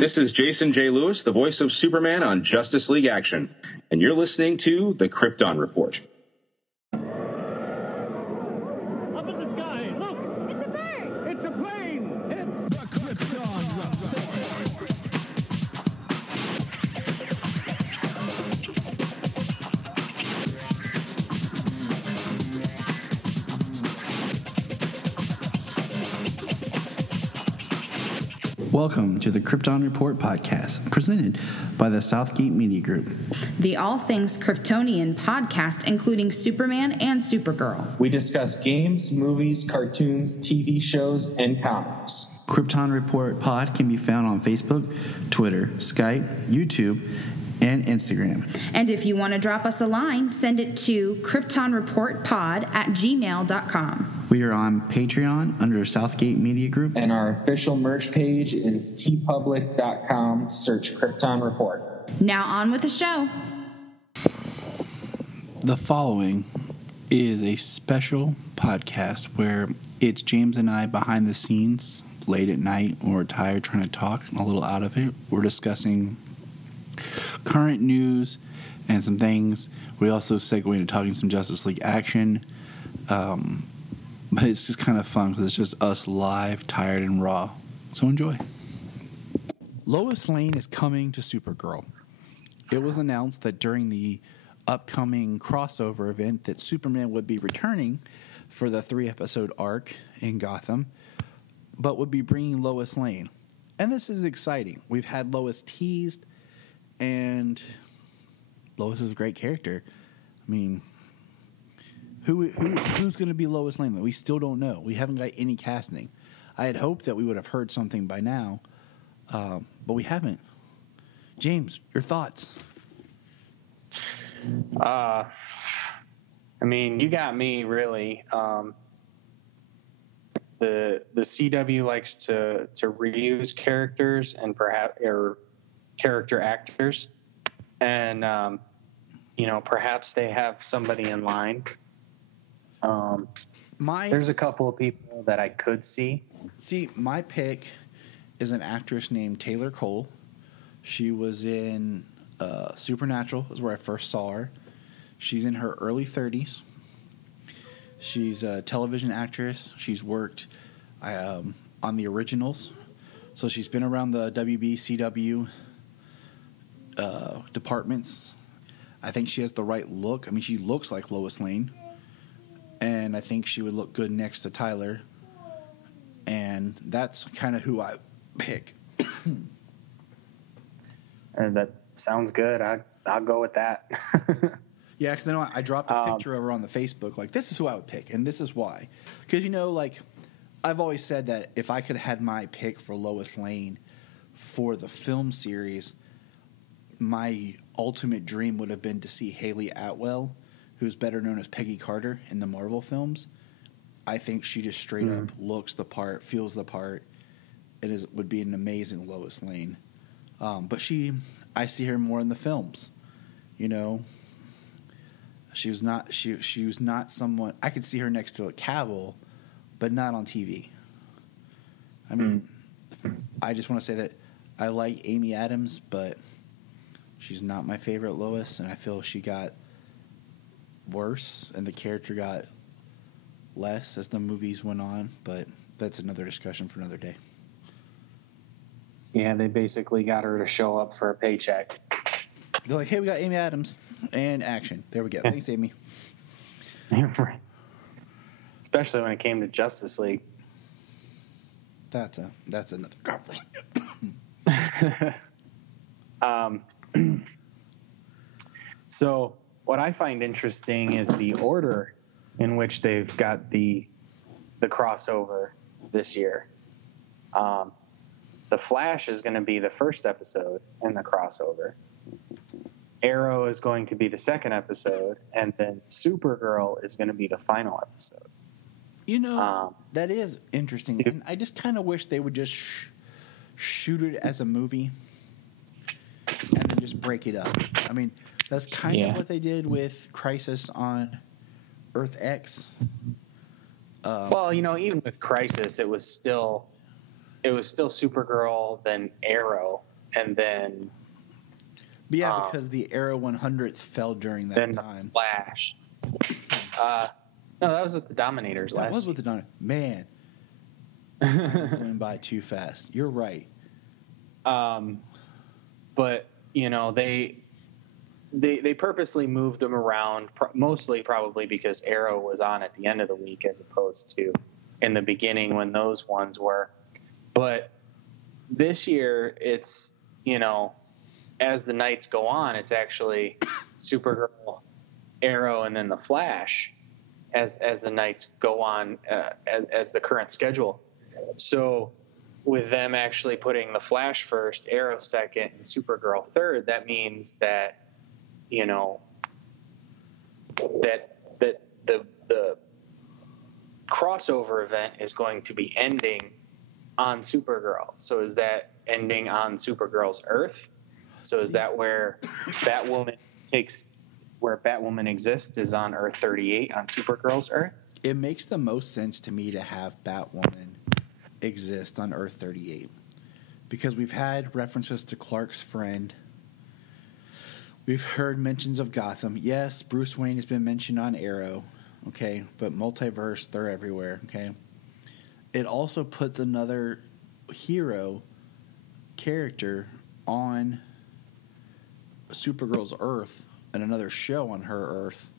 This is Jason J. Lewis, the voice of Superman on Justice League Action, and you're listening to the Krypton Report. Up in the sky, look! It's a bird! It's a plane! It's the Krypton Report! Welcome to the Krypton Report Podcast, presented by the Southgate Media Group. The All Things Kryptonian podcast, including Superman and Supergirl. We discuss games, movies, cartoons, TV shows, and comics. Krypton Report Pod can be found on Facebook, Twitter, Skype, YouTube, and Instagram. And if you want to drop us a line, send it to kryptonreportpod@gmail.com. We are on Patreon under Southgate Media Group. And our official merch page is tpublic.com. Search Krypton Report. Now on with the show. The following is a special podcast where it's James and I behind the scenes, late at night when we're tired, trying to talk a little out of it. We're discussing current news and some things. We also segue into talking some Justice League action. But it's just kind of fun because it's just us live, tired, and raw. So enjoy. Lois Lane is coming to Supergirl. It was announced that during the upcoming crossover event that Superman would be returning for the 3-episode arc in Gotham, but would be bringing Lois Lane. And this is exciting. We've had Lois teased, and Lois is a great character. I mean, who's going to be Lois Lane? We still don't know. We haven't got any casting. I had hoped that we would have heard something by now, but we haven't. James, your thoughts? I mean, you got me, really. The CW likes to reuse characters and character actors, and perhaps they have somebody in line. There's a couple of people that I could see. My pick is an actress named Taylor Cole. She was in Supernatural, is where I first saw her. She's in her early 30s. She's a television actress. She's worked on the originals. So she's been around the WB, CW departments. I think she has the right look. I mean, she looks like Lois Lane. And I think she would look good next to Tyler. And that's kind of who I pick. And that sounds good. I'll go with that. Yeah, because I know I dropped a picture over on the Facebook. Like, this is who I would pick, and this is why. Because, I've always said that if I could have had my pick for Lois Lane for the film series, my ultimate dream would have been to see Haley Atwell, who's better known as Peggy Carter in the Marvel films. I think she just straight up looks the part, feels the part, and would be an amazing Lois Lane. But I see her more in the films. She was not someone I could see her next to a Cavil, but not on TV. I mean, I just want to say that I like Amy Adams, but she's not my favorite Lois, and I feel she got worse and the character got less as the movies went on, but that's another discussion for another day. Yeah, they basically got her to show up for a paycheck. They're like, hey, we got Amy Adams and action. There we go. Thanks, Amy. Especially when it came to Justice League. That's another conversation. So what I find interesting is the order in which they've got the crossover this year. The Flash is going to be the first episode in the crossover. Arrow is going to be the second episode, and then Supergirl is going to be the final episode. That is interesting. And I just kind of wish they would just shoot it as a movie and then just break it up. I mean, that's kind of what they did with Crisis on Earth X. Well, even with Crisis, it was still it was still Supergirl, then Arrow, and then But yeah, because the Arrow 100th fell during that then time. Flash. No, that was with the Dominators last. That was with the Dominators. Man, it went by too fast. You're right. But they purposely moved them around, mostly probably because Arrow was on at the end of the week as opposed to in the beginning when those ones were. But this year, it's, as the nights go on, it's actually Supergirl, Arrow, and then the Flash as the nights go on, as the current schedule. So with them actually putting the Flash first, Arrow second, and Supergirl third, that means that that the crossover event is going to be ending on Supergirl. So is that ending on Supergirl's Earth? So is that where Batwoman exists, is on Earth 38 on Supergirl's Earth? It makes the most sense to me to have Batwoman exist on Earth 38 because we've had references to Clark's friend. We've heard mentions of Gotham. Yes, Bruce Wayne has been mentioned on Arrow, okay, but multiverse, they're everywhere, okay? It also puts another hero character on Supergirl's Earth and another show on her Earth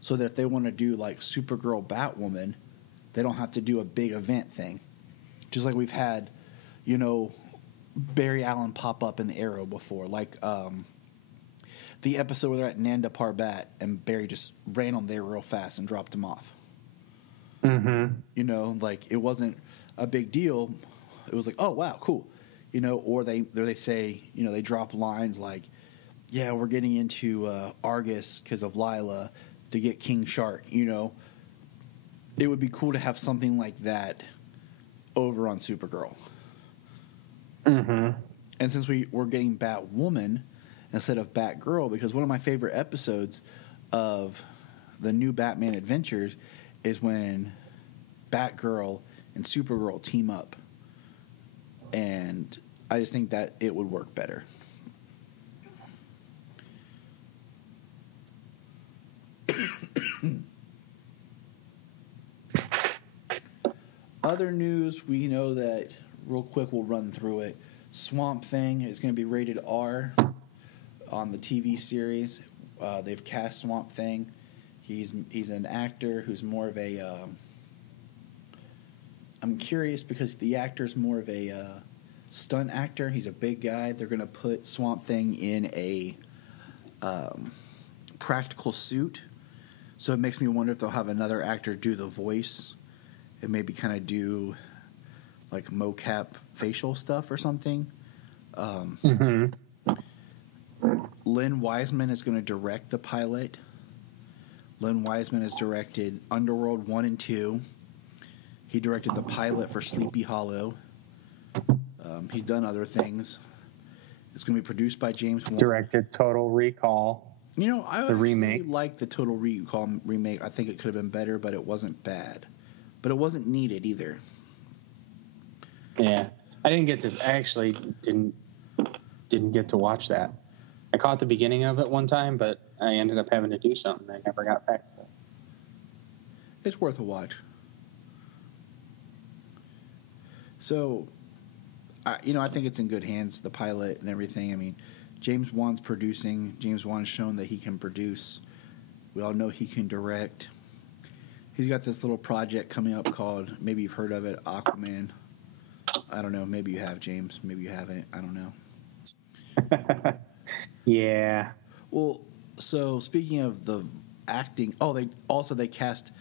so that if they want to do like Supergirl Batwoman, they don't have to do a big event thing. Just like we've had, Barry Allen pop up in the Arrow before, like the episode where they're at Nanda Parbat and Barry just ran on there real fast and dropped him off. Mm-hmm. Like it wasn't a big deal. It was like, oh wow, cool. Or they say, they drop lines like, yeah, we're getting into Argus because of Lila to get King Shark. It would be cool to have something like that over on Supergirl. Mm-hmm. And since we're getting Batwoman instead of Batgirl, because one of my favorite episodes of the new Batman Adventures is when Batgirl and Supergirl team up. And I just think that it would work better. Other news, we know that, real quick, we'll run through it. Swamp Thing is going to be rated R on the TV series. They've cast Swamp Thing. He's an actor who's more of a... I'm curious because the actor's more of a stunt actor. He's a big guy. They're going to put Swamp Thing in a practical suit. So it makes me wonder if they'll have another actor do the voice and maybe kind of do like mocap facial stuff or something. Lynn Wiseman is going to direct the pilot. Lynn Wiseman has directed Underworld 1 and 2. He directed the pilot for Sleepy Hollow. He's done other things. It's going to be produced by James Wan. Directed Total Recall. I actually like the Total Recall remake. I think it could have been better, but it wasn't bad. But it wasn't needed either. Yeah, I actually didn't get to watch that. I caught the beginning of it one time, but I ended up having to do something. I never got back to it. It's worth a watch. So, I think it's in good hands, the pilot and everything. I mean, James Wan's producing. James Wan's shown that he can produce. We all know he can direct. He's got this little project coming up called, maybe you've heard of it, Aquaman. I don't know. Maybe you have, James. Maybe you haven't. I don't know. Yeah. Well, so speaking of the acting, they cast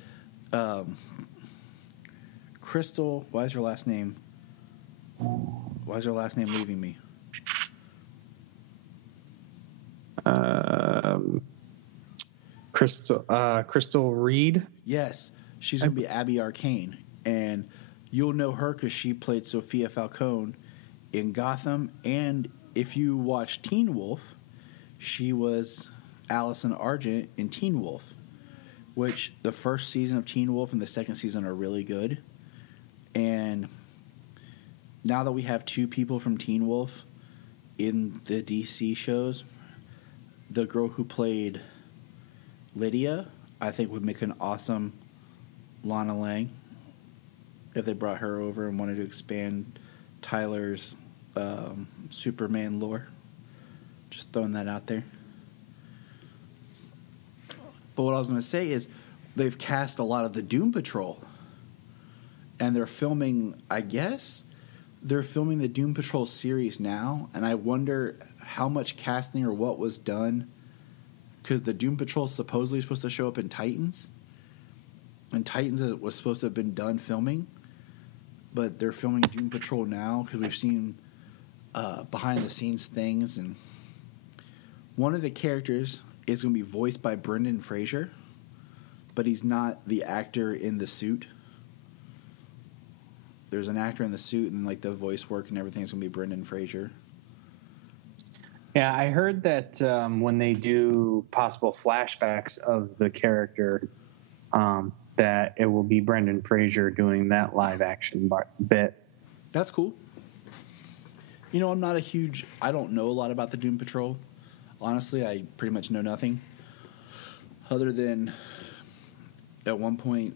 Crystal. Why is her last name leaving me? Crystal Reed. Yes, she's going to be Abby Arcane, and you'll know her because she played Sophia Falcone in Gotham, and if you watch Teen Wolf, she was Allison Argent in Teen Wolf, which the first season of Teen Wolf and the second season are really good, and now that we have two people from Teen Wolf in the DC shows, the girl who played Lydia, I think would make an awesome Lana Lang if they brought her over and wanted to expand Tyler's Superman lore. Just throwing that out there. But what I was going to say is they've cast a lot of the Doom Patrol. And they're filming, I guess, they're filming the Doom Patrol series now. And I wonder how much casting or what was done. Because the Doom Patrol is supposedly supposed to show up in Titans. And Titans was supposed to have been done filming. But they're filming Doom Patrol now because we've seen behind-the-scenes things. And one of the characters is going to be voiced by Brendan Fraser. But he's not the actor in the suit. There's an actor in the suit, and like the voice work and everything is going to be Brendan Fraser. Yeah, I heard that when they do possible flashbacks of the character, that it will be Brendan Fraser doing that live action bit. That's cool. You know, I don't know a lot about the Doom Patrol. Honestly, I pretty much know nothing. Other than at one point,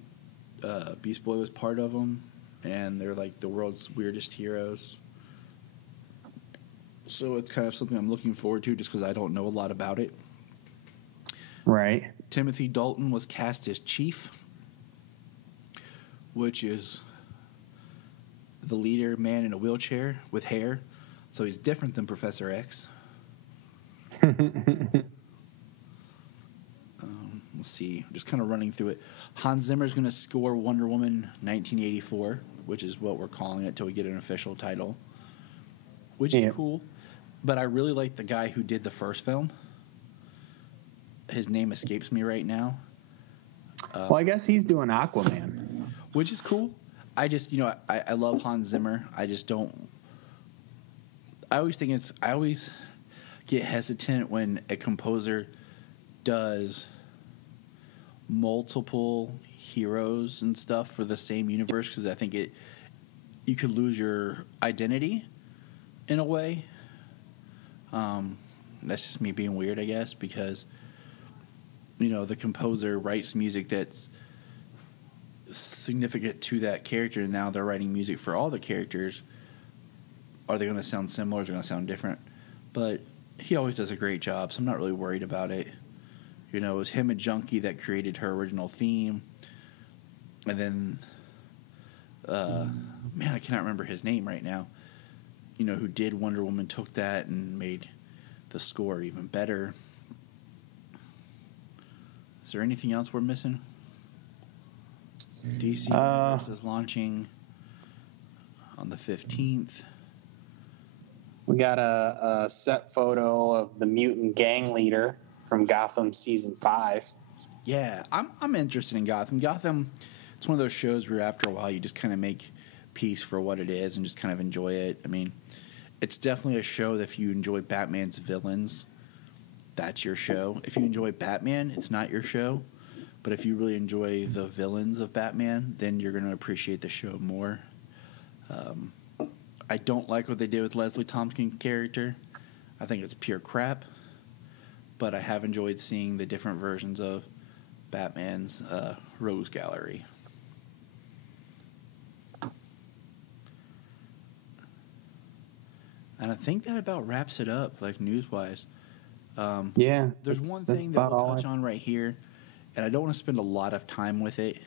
Beast Boy was part of them. And they're like the world's weirdest heroes. So it's kind of something I'm looking forward to just because I don't know a lot about it. Right. Timothy Dalton was cast as Chief, which is the leader man in a wheelchair with hair. So he's different than Professor X. Let's see. Just kind of running through it. Hans Zimmer's going to score Wonder Woman 1984, which is what we're calling it till we get an official title, which is cool. But I really like the guy who did the first film. His name escapes me right now. Well, I guess he's doing Aquaman. Which is cool. I just, I love Hans Zimmer. I just don't. I always get hesitant when a composer does multiple heroes and stuff for the same universe because I think you could lose your identity in a way. That's just me being weird, I guess, because the composer writes music that's significant to that character, and now they're writing music for all the characters. Are they going to sound similar? Are they going to sound different? But he always does a great job, so I'm not really worried about it. It was him and Junkie that created her original theme. And then, I cannot remember his name right now. Who did Wonder Woman, took that and made the score even better. Is there anything else we're missing? DC Universe is launching on the 15th. We got a set photo of the mutant gang leader from Gotham season 5. Yeah, I'm interested in Gotham. Gotham, it's one of those shows where after a while you just kind of make peace for what it is and just kind of enjoy it. I mean, it's definitely a show that if you enjoy Batman's villains, that's your show. If you enjoy Batman, it's not your show. But if you really enjoy the villains of Batman, then you're going to appreciate the show more. I don't like what they did with Leslie Thompson's character. I think it's pure crap. But I have enjoyed seeing the different versions of Batman's Rose Gallery. And I think that about wraps it up, like news-wise. There's one thing that we'll touch on right here, and I don't want to spend a lot of time with it,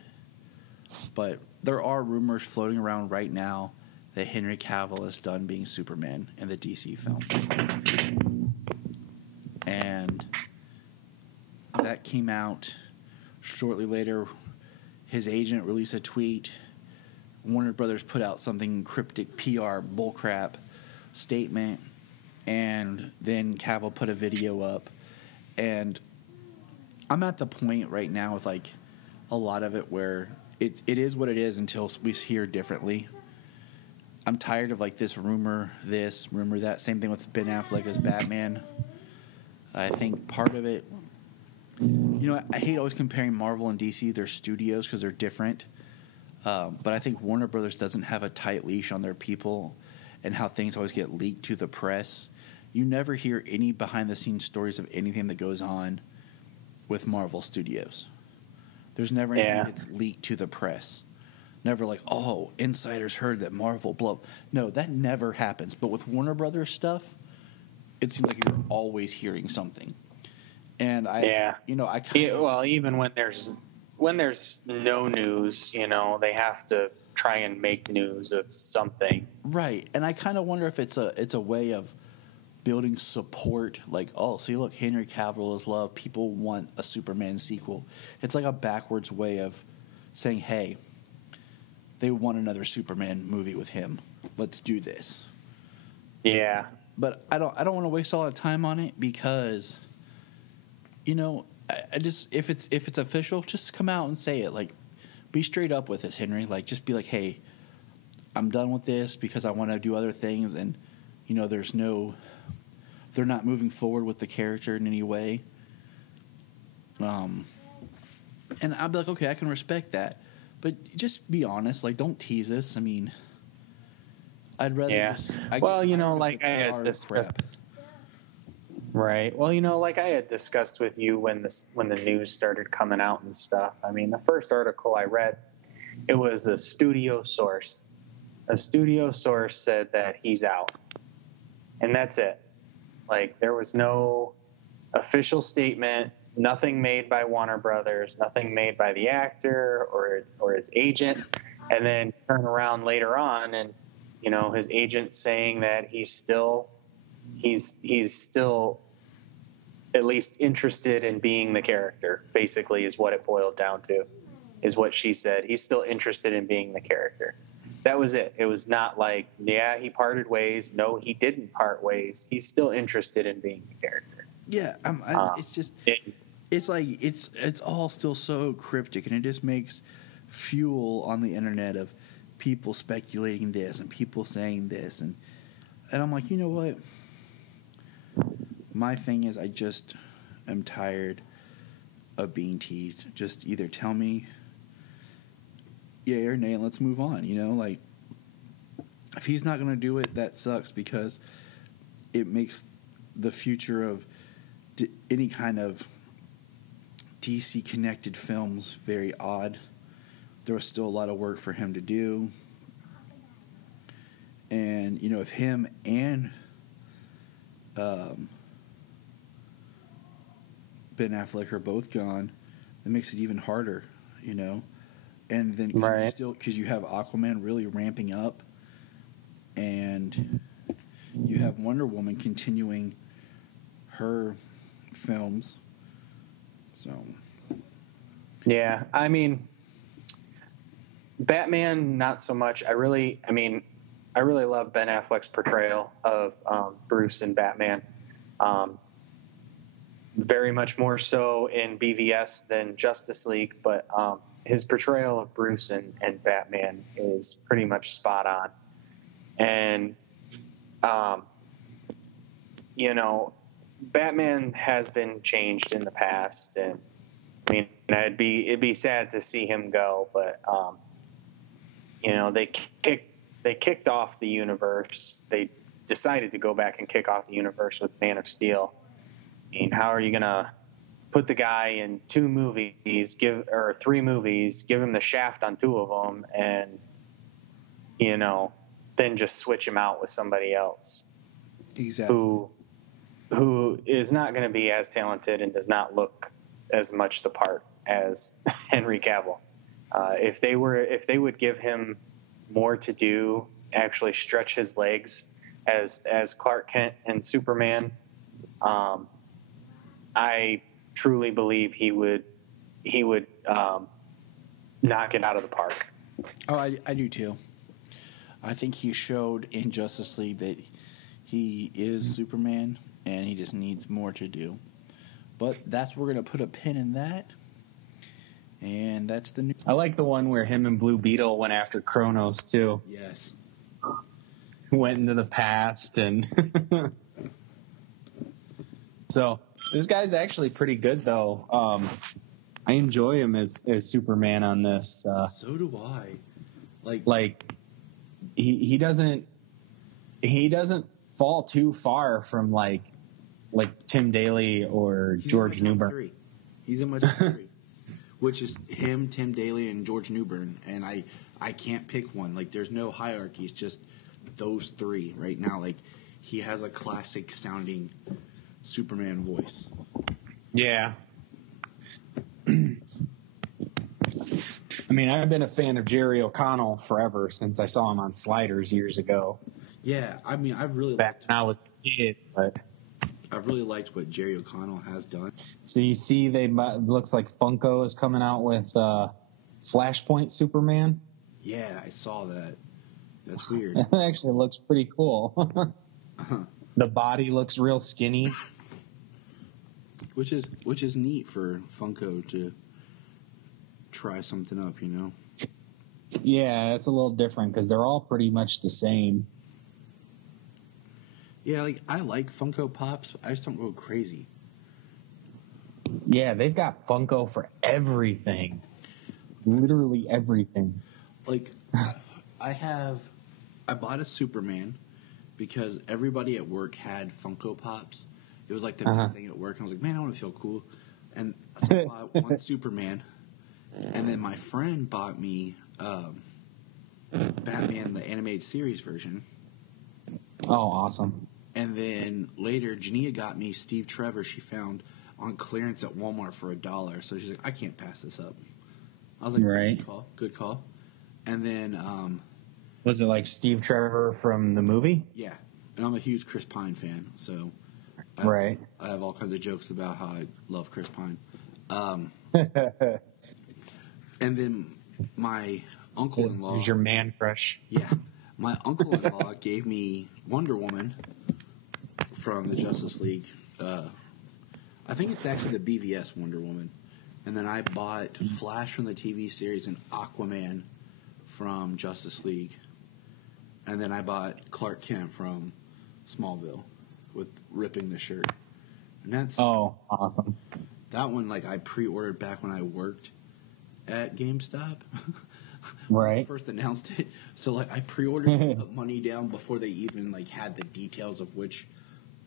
but there are rumors floating around right now that Henry Cavil is done being Superman in the DC films. And that came out shortly later. His agent released a tweet. Warner Brothers put out something cryptic PR bullcrap statement, and then Cavill put a video up. And I'm at the point right now with like a lot of it where it is what it is until we hear differently. I'm tired of like this, rumor that. Same thing with Ben Affleck as Batman. I think part of it, I hate always comparing Marvel and DC, their studios, because they're different. But I think Warner Brothers doesn't have a tight leash on their people, and how things always get leaked to the press. You never hear any behind-the-scenes stories of anything that goes on with Marvel Studios. There's never anything that's leaked to the press. Never like, oh, insiders heard that Marvel blah. No, that never happens. But with Warner Brothers stuff, it seems like you're always hearing something. And even when there's no news, they have to try and make news of something. Right. And I kind of wonder if it's a way of building support, like, oh, see, look, Henry Cavil is loved. People want a Superman sequel. It's like a backwards way of saying, hey, they want another Superman movie with him. Let's do this. Yeah. But I don't want to waste all that time on it because, I just if it's official, just come out and say it. Like, be straight up with us, Henry. Like, just be like, hey, I'm done with this because I want to do other things, and they're not moving forward with the character in any way. And I'd be like, okay, I can respect that. But just be honest. Like, don't tease us. I mean, I'd rather just... I had discussed... Right. Well, like I had discussed with you when the news started coming out and stuff. I mean, the first article I read, it was a studio source. A studio source said that he's out. And that's it. Like, there was no official statement, nothing made by Warner Brothers, nothing made by the actor or his agent, and then turn around later on and, his agent saying that he's still at least interested in being the character, basically, is what it boiled down to, is what she said. He's still interested in being the character. That was it. It was not like, yeah, he parted ways. No, he didn't part ways. He's still interested in being the character. Yeah, it's just it's like it's all still so cryptic, and it just makes fuel on the internet of people speculating this and people saying this, and I'm like, you know what? My thing is, I just am tired of being teased. Just either tell me yay or nay, and let's move on. Like, if he's not going to do it, that sucks because it makes the future of any kind of DC connected films very odd. There was still a lot of work for him to do, and if him and Ben Affleck are both gone, it makes it even harder, And then because you have Aquaman really ramping up, and you have Wonder Woman continuing her films. So, yeah, I mean, Batman, not so much. I really love Ben Affleck's portrayal of Bruce and Batman. Very much more so in BVS than Justice League, but his portrayal of Bruce and Batman is pretty much spot on. And, Batman has been changed in the past, and I mean, it'd be sad to see him go, but they kicked off the universe. They decided to go back and kick off the universe with Man of Steel. I mean, how are you gonna put the guy in 2 movies, 3 movies, give him the shaft on 2 of them, and then just switch him out with somebody else, exactly, who is not going to be as talented and does not look as much the part as Henry Cavil. If they would give him more to do, actually stretch his legs as Clark Kent and Superman, I truly believe he would knock it out of the park. Oh, I do too. I think he showed in Justice League that he is Superman, and he just needs more to do. But we're going to put a pin in that. And that's the new... I like the one where him and Blue Beetle went after Kronos, too. Yes. Went into the past, and... So, this guy's actually pretty good, though. I enjoy him as Superman on this. So do I. Like he doesn't he doesn't fall too far from like Tim Daly or George Newbern. He's in my top 3, which is him, Tim Daly, and George Newbern. And I can't pick one. Like, there's no hierarchy. It's just those 3 right now. Like, he has a classic sounding Superman voice. Yeah. I mean, I've been a fan of Jerry O'Connell forever since I saw him on Sliders years ago. Yeah, I mean, I've really Back when I was a kid, but I've really liked what Jerry O'Connell has done. so you see, looks like Funko is coming out with Flashpoint Superman. Yeah, I saw that. That's weird. It actually looks pretty cool. The body looks real skinny. Which is neat for Funko to try something up, you know? Yeah, it's a little different because they're all pretty much the same. Yeah, like, I like Funko Pops. I just don't go crazy. Yeah, they've got Funko for everything. Literally everything. Like, I bought a Superman because everybody at work had Funko Pops. It was like the big thing at work. And I was like, man, I want to feel cool. And so I bought one Superman. And then my friend bought me Batman, the animated series version. Oh, awesome. And then later, Junia got me Steve Trevor she found on clearance at Walmart for $1. So she's like, I can't pass this up. I was like, right. Good call. And then... was it like Steve Trevor from the movie? Yeah. And I'm a huge Chris Pine fan, so... Right. I have all kinds of jokes about how I love Chris Pine. And then my uncle-in-law... He's your man crush. Yeah. My uncle-in-law gave me Wonder Woman from the Justice League. I think it's actually the BVS Wonder Woman. And then I bought Flash from the TV series and Aquaman from Justice League. And then I bought Clark Kent from Smallville with ripping the shirt. And that's... Oh, awesome. That one, like, I pre-ordered back when I worked at GameStop. Right. When I first announced it. So, like, I pre-ordered and put money down before they even, like, had the details of which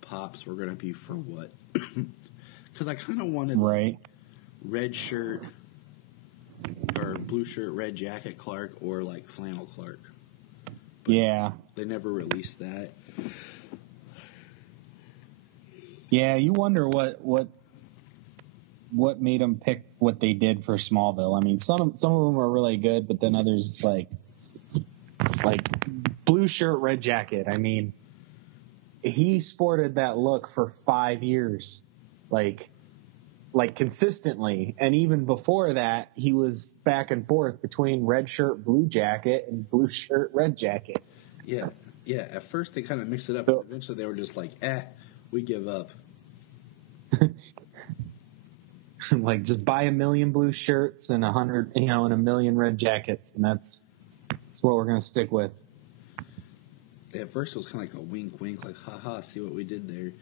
pops were going to be for what. Because I kind of wanted, right, like, red shirt or blue shirt, red jacket Clark, or, like, flannel Clark. But yeah. they never released that. Yeah, you wonder what made them pick what they did for Smallville. I mean, some of them are really good, but then others, it's like blue shirt, red jacket. I mean, he sported that look for 5 years, like consistently, and even before that, he was back and forth between red shirt, blue jacket, and blue shirt, red jacket. Yeah. At first, they kind of mixed it up, but eventually they were just like, we give up. Like, just buy 1 million blue shirts and 100, and 1 million red jackets, and that's what we're gonna stick with. At first, it was kind of like a wink, like, haha, see what we did there.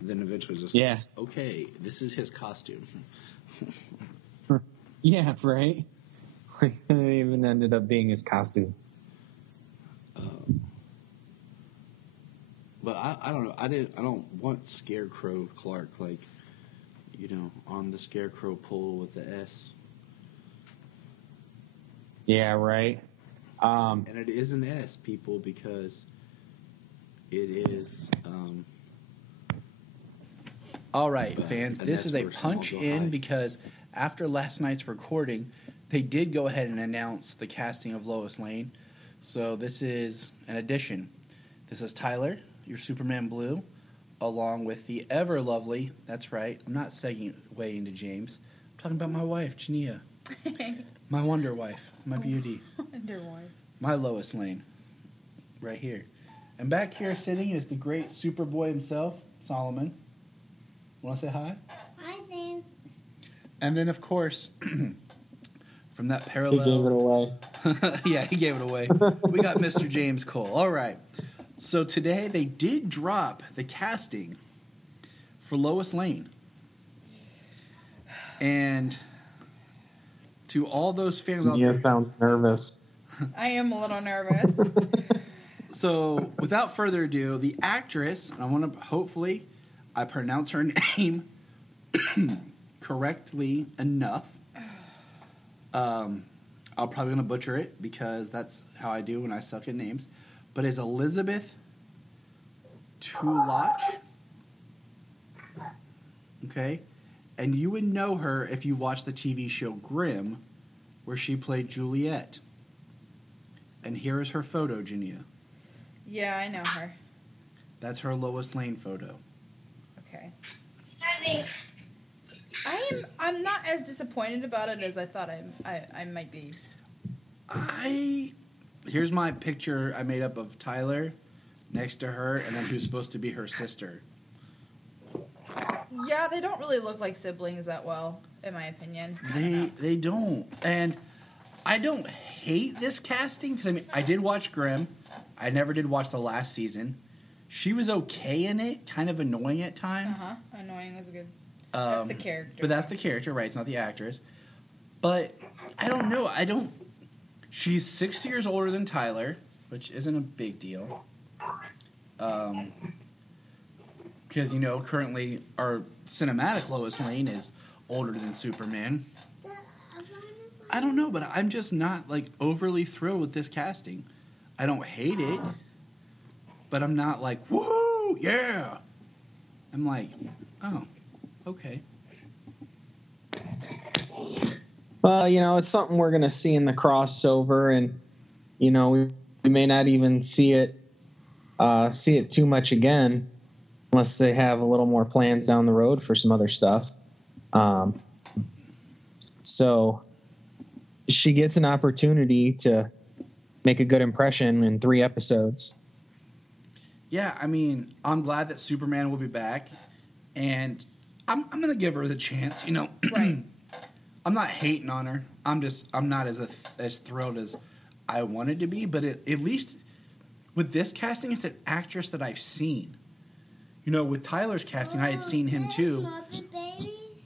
And then eventually, it was just like, okay, this is his costume. Yeah, right. It even ended up being his costume. But I don't know. I don't want Scarecrow Clark, like, on the Scarecrow pole with the S. Yeah, right. And it is an S, people, because it is. All right, fans. This is a punch in because after last night's recording, they did go ahead and announce the casting of Lois Lane. So this is an addition. This is Tyler, your Superman Blue, along with the ever lovely, that's right, I'm not segueing to James. I'm talking about my wife, Junia. My Wonder Wife, my beauty. Wonder Wife. My Lois Lane. Right here. And back here sitting is the great Superboy himself, Solomon. Want to say hi? Hi, Sam. And then, of course, from that parallel... He gave it away. Yeah, he gave it away. We got Mr. James Cole. All right. So today they did drop the casting for Lois Lane. And to all those fans out there... You sound nervous. I am a little nervous. So, without further ado, the actress, and I want to hopefully I pronounce her name correctly enough. I'm probably going to butcher it because that's how I do when I suck at names. But it's Elizabeth Tulach. Okay? And you would know her if you watched the TV show Grimm, where she played Juliet. And here is her photo, Junia. Yeah, I know her. That's her Lois Lane photo. Okay. I'm not as disappointed about it as I thought I might be. Here's my picture I made up of Tyler next to her, and then who's supposed to be her sister. Yeah, they don't really look like siblings that well, in my opinion. They don't. And I don't hate this casting, because, I mean, I did watch Grimm. I never did watch the last season. She was okay in it, kind of annoying at times. Annoying was good. That's the character. But that's the character, right? It's not the actress. But I don't know. She's 6 years older than Tyler, which isn't a big deal. Because, you know, currently our cinematic Lois Lane is older than Superman. I don't know, but I'm just not, like, overly thrilled with this casting. I don't hate it, but I'm not like, woo, yeah. I'm like, oh, okay. Well, you know, it's something we're going to see in the crossover, and, you know, we may not even see it too much again unless they have a little more plans down the road for some other stuff. So she gets an opportunity to make a good impression in 3 episodes. Yeah, I mean, I'm glad that Superman will be back, and I'm going to give her the chance, you know. Right. I'm not hating on her. I'm not as thrilled as I wanted to be, but at least with this casting, it's an actress that I've seen. You know, with Tyler's casting, I had seen him too.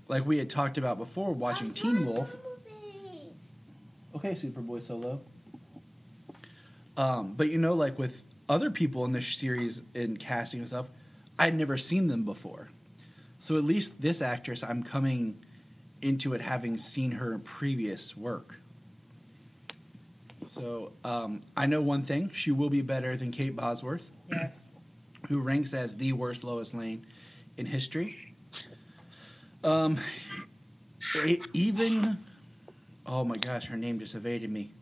Like we had talked about before, watching Teen Wolf. Okay, Superboy Solo. But you know, like with other people in this series in casting and stuff, I'd never seen them before. So at least this actress, I'm coming into it having seen her previous work. So I know one thing: she will be better than Kate Bosworth. Yes. Who ranks as the worst Lois Lane in history. Even, oh my gosh, her name just evaded me.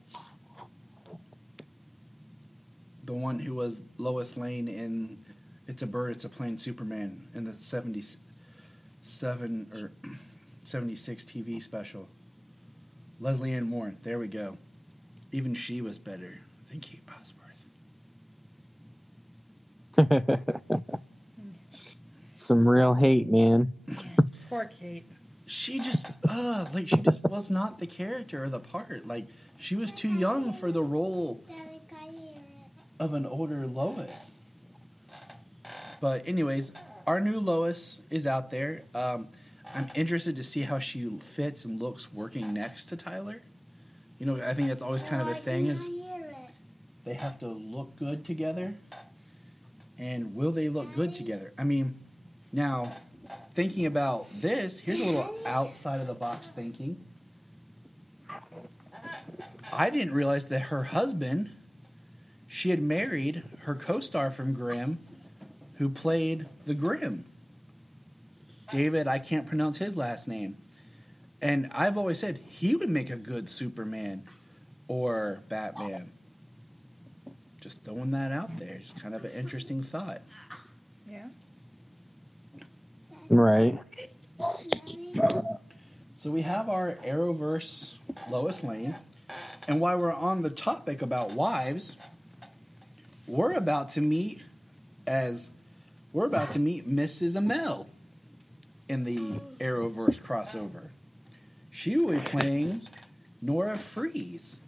The one who was Lois Lane in It's a Bird, It's a Plane, Superman in the 77 or 76 TV special. Leslie Ann Warren, there we go. Even she was better than Kate Bosworth. Some real hate, man. Poor Kate. She just was not the character or the part. Like, she was too young for the role of an older Lois. But anyways, our new Lois is out there. I'm interested to see how she fits and looks working next to Tyler. You know, I think that's always kind of a thing, is they have to look good together. And will they look good together? I mean, now, thinking about this, here's a little outside of the box thinking. I didn't realize that her husband, she had married her co-star from Grimm, who played the Grimm. David, I can't pronounce his last name. And I've always said he would make a good Superman or Batman. Just throwing that out there. It's kind of an interesting thought. Yeah. Right. So we have our Arrowverse Lois Lane. And while we're on the topic about wives, we're about to meet Mrs. Amell in the Arrowverse crossover. She will be playing Nora Freeze.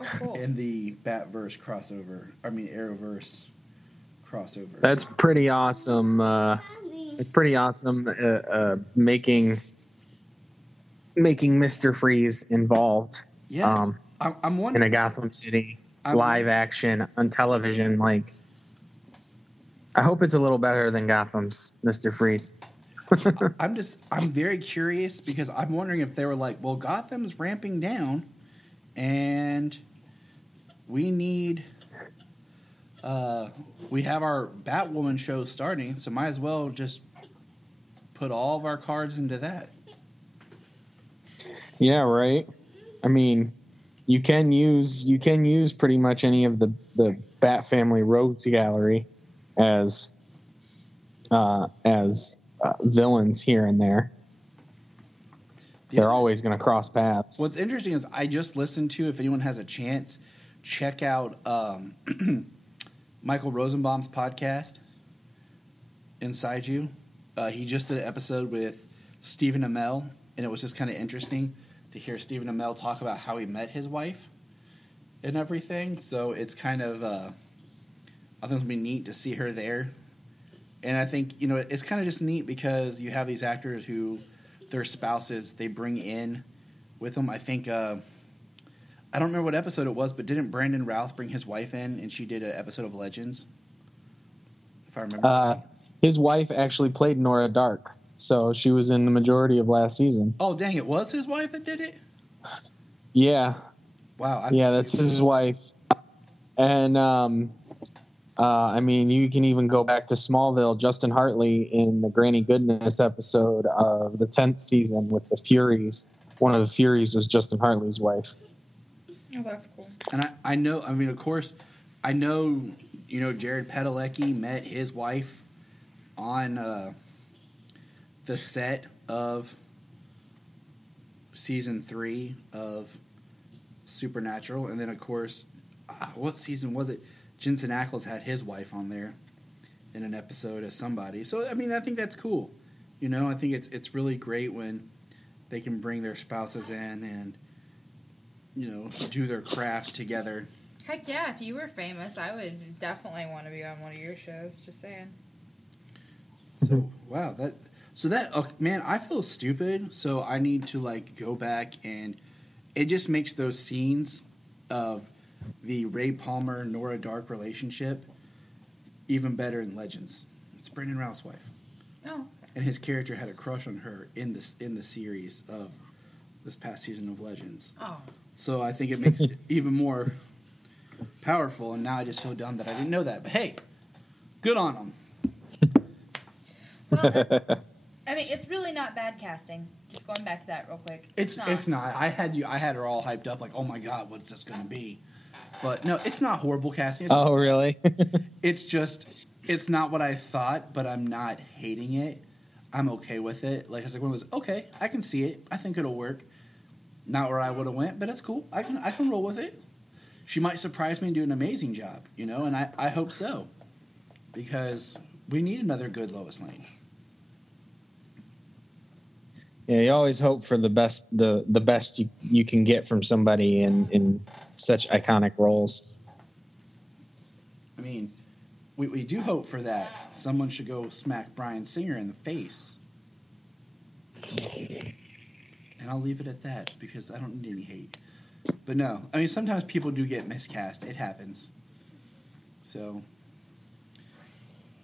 Oh, cool. In the Batverse crossover. I mean, Arrowverse crossover. That's pretty awesome. It's pretty awesome making Mr. Freeze involved. Yes. I'm wondering. In a Gotham City live action on television. Like, I hope it's a little better than Gotham's Mr. Freeze. I'm very curious because I'm wondering if they were like, well, Gotham's ramping down and we need, we have our Batwoman show starting, so might as well just put all of our cards into that. Yeah, right. I mean, you can use pretty much any of the Bat Family rogues gallery as villains here and there. They're always going to cross paths. What's interesting is I just listened to, if anyone has a chance, check out Michael Rosenbaum's podcast, Inside You. He just did an episode with Stephen Amell, and it was just kind of interesting to hear Stephen Amell talk about how he met his wife and everything. So it's kind of, I think it's going to be neat to see her there. And I think, you know, it's kind of just neat because you have these actors who their spouses they bring in with them. I think, I don't remember what episode it was, but didn't Brandon Routh bring his wife in and she did an episode of Legends? If I remember. His wife actually played Nora Dark, so she was in the majority of last season. Oh, dang, it was his wife that did it? Yeah. Wow. That's his wife. And, I mean, you can even go back to Smallville. Justin Hartley in the Granny Goodness episode of the 10th season with the Furies. One of the Furies was Justin Hartley's wife. Oh, that's cool. And I know, I mean, of course, I know, you know, Jared Padalecki met his wife on the set of season 3 of Supernatural. And then, of course, what season was it? Jensen Ackles had his wife on there in an episode as somebody. So, I mean, I think that's cool. You know, I think it's really great when they can bring their spouses in and, you know, do their craft together. Heck yeah, if you were famous, I would definitely want to be on one of your shows, just saying. So, wow, man, I feel stupid, so I need to, like, go back and it just makes those scenes of the Ray Palmer Nora Dark relationship even better in Legends. It's Brandon Routh's wife. Oh. Okay. And his character had a crush on her in the series of this past season of Legends. Oh. So I think it makes it even more powerful, and now I just feel dumb that I didn't know that. But hey, good on them. Well, I mean, it's really not bad casting. Just going back to that real quick. It's not. I had her all hyped up like, oh my god, what's this going to be? But no, it's not horrible casting. Oh, really? It's just, it's not what I thought, but I'm not hating it. I'm okay with it. Like, I was like, when it was, okay, I can see it. I think it'll work. Not where I would have went, but that's cool. I can roll with it. She might surprise me and do an amazing job, you know, and I hope so. Because we need another good Lois Lane. Yeah, you always hope for the best you can get from somebody in such iconic roles. I mean, we do hope for that. Someone should go smack Bryan Singer in the face. And I'll leave it at that because I don't need any hate. But no, I mean, sometimes people do get miscast. It happens. So,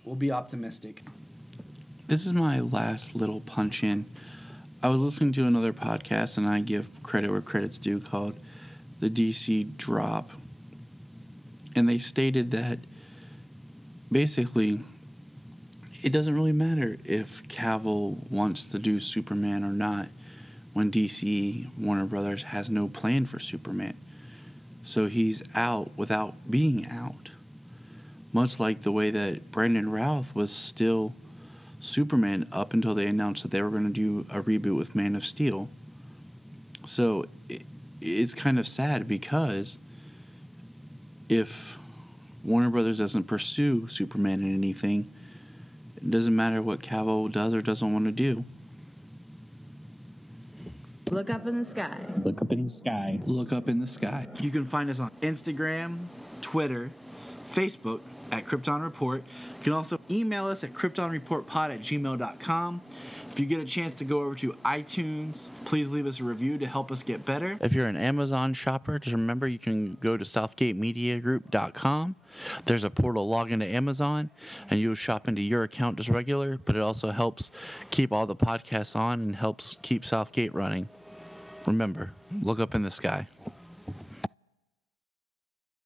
we'll be optimistic. This is my last little punch-in. I was listening to another podcast, and I give credit where credit's due, called The DC Drop. And they stated that, basically, it doesn't really matter if Cavill wants to do Superman or not when DC, Warner Brothers, has no plan for Superman. So he's out without being out. Much like the way that Brandon Routh was still Superman up until they announced that they were going to do a reboot with Man of Steel. So it's kind of sad because if Warner Brothers doesn't pursue Superman in anything, it doesn't matter what Cavill does or doesn't want to do. Look up in the sky. Look up in the sky. Look up in the sky. You can find us on Instagram, Twitter, Facebook at Krypton Report. You can also email us at kryptonreportpod@gmail.com. If you get a chance to go over to iTunes, please leave us a review to help us get better. If you're an Amazon shopper, just remember you can go to southgatemediagroup.com. There's a portal, log into Amazon, and you'll shop into your account just regular, but it also helps keep all the podcasts on and helps keep Southgate running. Remember, look up in the sky.